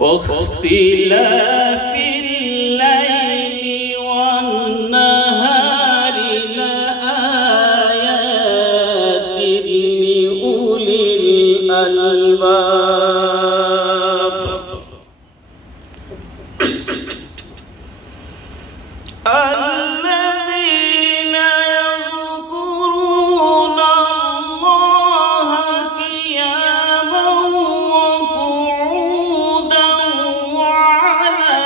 واختلاف الليل والنهار لآيات لأولي الألباب الذين يذكرون الله قياما وقعودا وعلى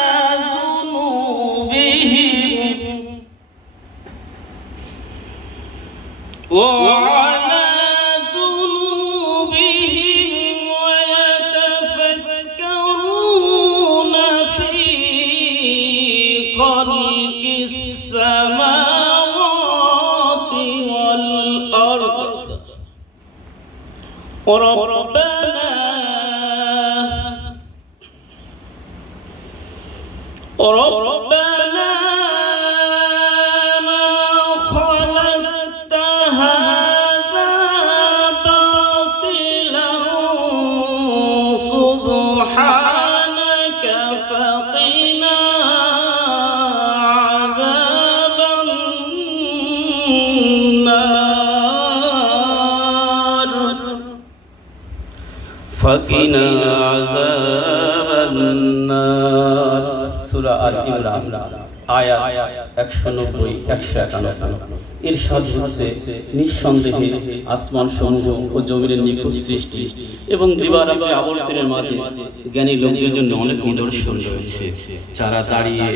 جنوبهم ويتفكرون في خلق السماوات والأرض ربنا ما خلقت هذا باطلا سبحانك فقنا عذاب النار فقنا عذاب النار সূরা আল ইমরান আয়াত 190-191 ইরশাদ হচ্ছে নিঃসন্দেহে আসমান সমূহ ও জমিনের নিখুঁত সৃষ্টি এবং দিবারাত্রি আবর্তনের মাঝে জ্ঞানী লোকদের জন্য অনেক নিদর্শন রয়েছে। যারা দাঁড়িয়ে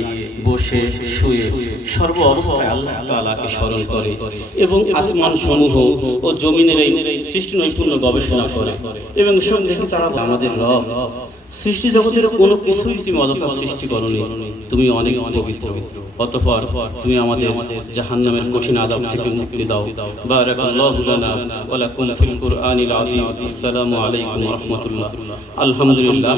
বসে শুয়ে সর্ব অবস্থায় আল্লাহ তাআলাকে স্মরণ করে এবং আসমান সমূহ ও জমিনের এই সৃষ্টি নৈপুণ্য গবেষণা করে এবং সঙ্গে তারা আমাদের রব সৃষ্টি জগতের কোনো কিছুই তুমি অযথা সৃষ্টি করনি, তুমি অনেক পবিত্র। অতঃপর তুমি আমাদের জাহান্নামের কঠিন আযাব থেকে মুক্তি দাও। বারাকাল্লাহু লানা ওয়া লাকুম ফিল কুরআনিল আযীম। আসসালামু আলাইকুম ওয়া রাহমাতুল্লাহ। আলহামদুলিল্লাহ।